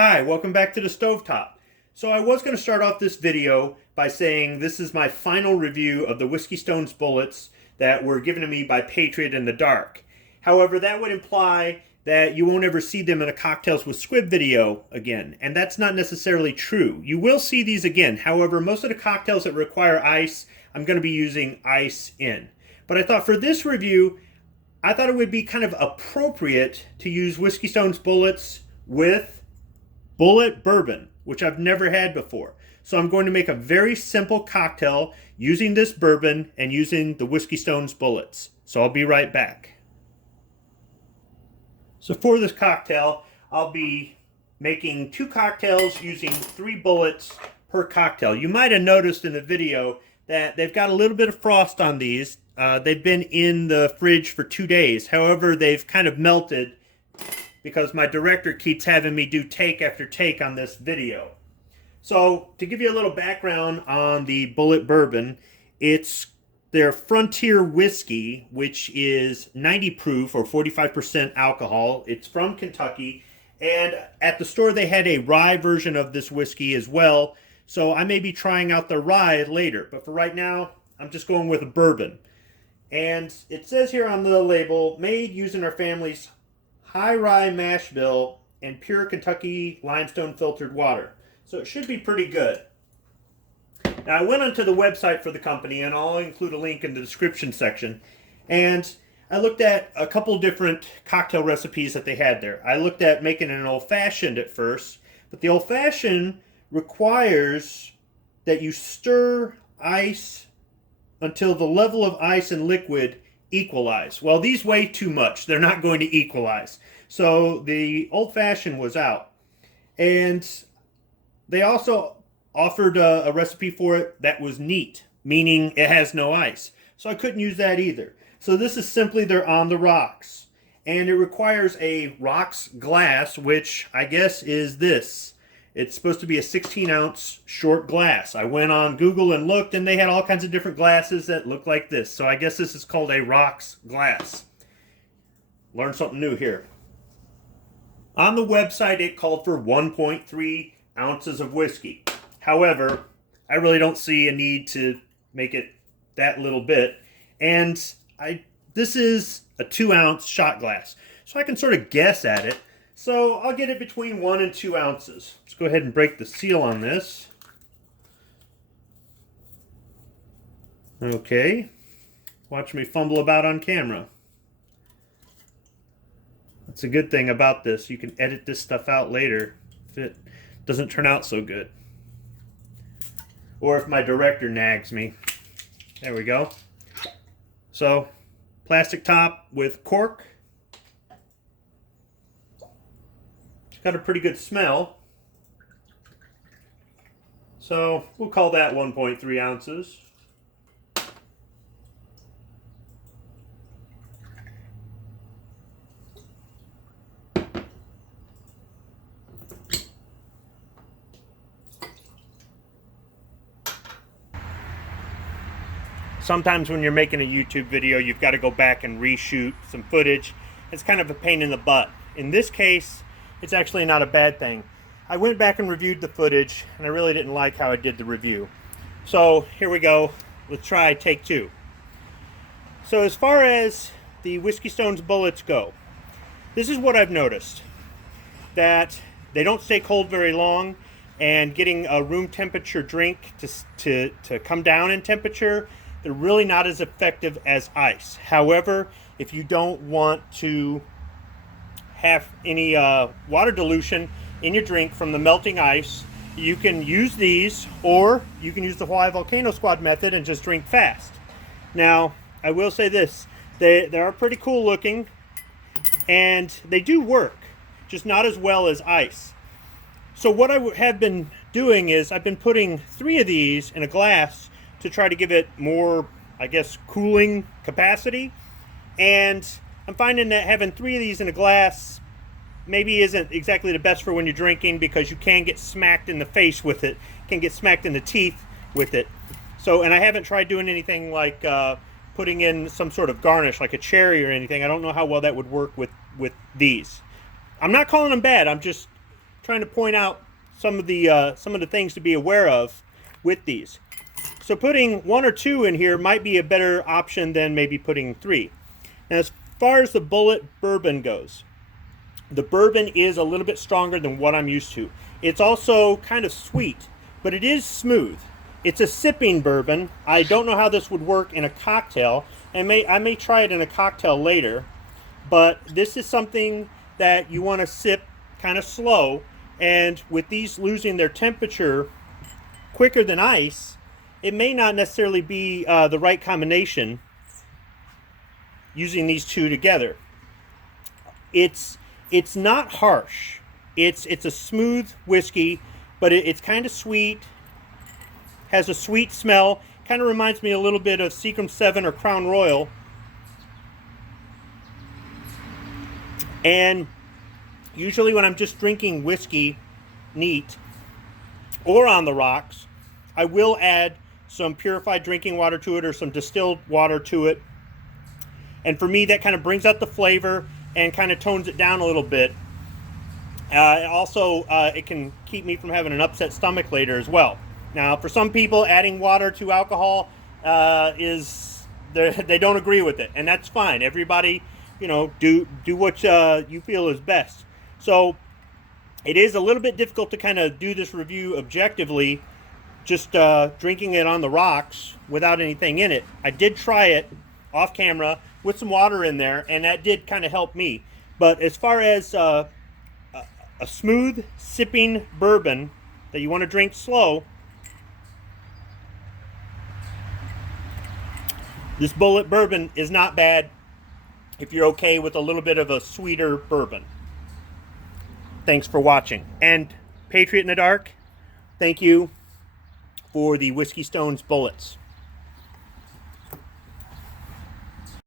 Hi, welcome back to the Stovetop. So I was going to start off this video by saying this is my final review of the Whiskey Stones Bullets that were given to me by Patriot In The Dark. However, that would imply that you won't ever see them in a Cocktails with Squib video again, and that's not necessarily true. You will see these again. However, most of the cocktails that require ice, I'm going to be using ice in. But I thought for this review, I thought it would be kind of appropriate to use Whiskey Stones Bullets with Bulleit bourbon, which I've never had before. So I'm going to make a very simple cocktail using this bourbon and using the Whiskey Stones Bullets. So I'll be right back. So for this cocktail, I'll be making 2 cocktails using 3 bullets per cocktail. You might have noticed in the video that they've got a little bit of frost on these. They've been in the fridge for 2 days. However, they've kind of melted because my director keeps having me do take after take on this video. So to give you a little background on the Bulleit bourbon, it's their Frontier whiskey, which is 90 proof or 45% alcohol. It's from Kentucky, and at the store they had a rye version of this whiskey as well, so I may be trying out the rye later, but for right now I'm just going with a bourbon. And it says here on the label, made using our family's high rye mash bill and pure Kentucky limestone filtered water. So it should be pretty good. Now I went onto the website for the company, and I'll include a link in the description section, and I looked at a couple different cocktail recipes that they had there. I looked at making an old-fashioned at first, but the old-fashioned requires that you stir ice until the level of ice and liquid equalize. Well, these weigh too much. They're not going to equalize. So the old-fashioned was out. And they also offered a recipe for it that was neat, meaning it has no ice. So I couldn't use that either. So this is simply their on the rocks. And it requires a rocks glass, which I guess is this. It's supposed to be a 16-ounce short glass. I went on Google and looked, and they had all kinds of different glasses that look like this. So I guess this is called a rocks glass. Learned something new here. On the website, it called for 1.3 ounces of whiskey. However, I really don't see a need to make it that little bit. And this is a 2-ounce shot glass, so I can sort of guess at it. So I'll get it between 1 and 2 ounces. Let's go ahead and break the seal on this. Okay. Watch me fumble about on camera. That's a good thing about this. You can edit this stuff out later if it doesn't turn out so good. Or if my director nags me. There we go. So, plastic top with cork. It's got a pretty good smell. So, we'll call that 1.3 ounces. Sometimes when you're making a YouTube video, you've got to go back and reshoot some footage. It's kind of a pain in the butt. In this case, it's actually not a bad thing. I went back and reviewed the footage, and I really didn't like how I did the review. So here we go. Let's try take 2. So as far as the Whiskey Stones Bullets go, this is what I've noticed. That they don't stay cold very long, and getting a room temperature drink to come down in temperature, they're really not as effective as ice. However, if you don't want to have any water dilution in your drink from the melting ice, you can use these, or you can use the Hawaii Volcano Squad method and just drink fast. Now, I will say this, they are pretty cool looking, and they do work, just not as well as ice. So what I have been doing is I've been putting 3 of these in a glass to try to give it more, I guess, cooling capacity. And I'm finding that having 3 of these in a glass maybe isn't exactly the best for when you're drinking, because you can get smacked in the face with it, can get smacked in the teeth with it. So, and I haven't tried doing anything like putting in some sort of garnish like a cherry or anything. I don't know how well that would work with these. I'm not calling them bad, I'm just trying to point out some of the things to be aware of with these. So putting 1 or 2 in here might be a better option than maybe putting 3. Now, as far as the Bulleit bourbon goes, the bourbon is a little bit stronger than what I'm used to. It's also kind of sweet, but it is smooth. It's a sipping bourbon. I don't know how this would work in a cocktail, and I may try it in a cocktail later, but this is something that you want to sip kind of slow, and with these losing their temperature quicker than ice, it may not necessarily be the right combination using these two together. It's not harsh. It's a smooth whiskey, but it's kind of sweet, has a sweet smell, kind of reminds me a little bit of Seagram 7 or Crown Royal. And usually when I'm just drinking whiskey neat or on the rocks, I will add some purified drinking water to it or some distilled water to it. And for me, that kind of brings out the flavor and kind of tones it down a little bit. Also, it can keep me from having an upset stomach later as well. Now, for some people, adding water to alcohol they don't agree with it, and that's fine. Everybody, do what you feel is best. So it is a little bit difficult to kind of do this review objectively, just drinking it on the rocks without anything in it. I did try it off camera with some water in there, and that did kind of help me. But as far as a smooth sipping bourbon that you want to drink slow, this Bulleit bourbon is not bad if you're okay with a little bit of a sweeter bourbon. Thanks for watching. And Patriot in the Dark, thank you for the Whiskey Stones Bulleits.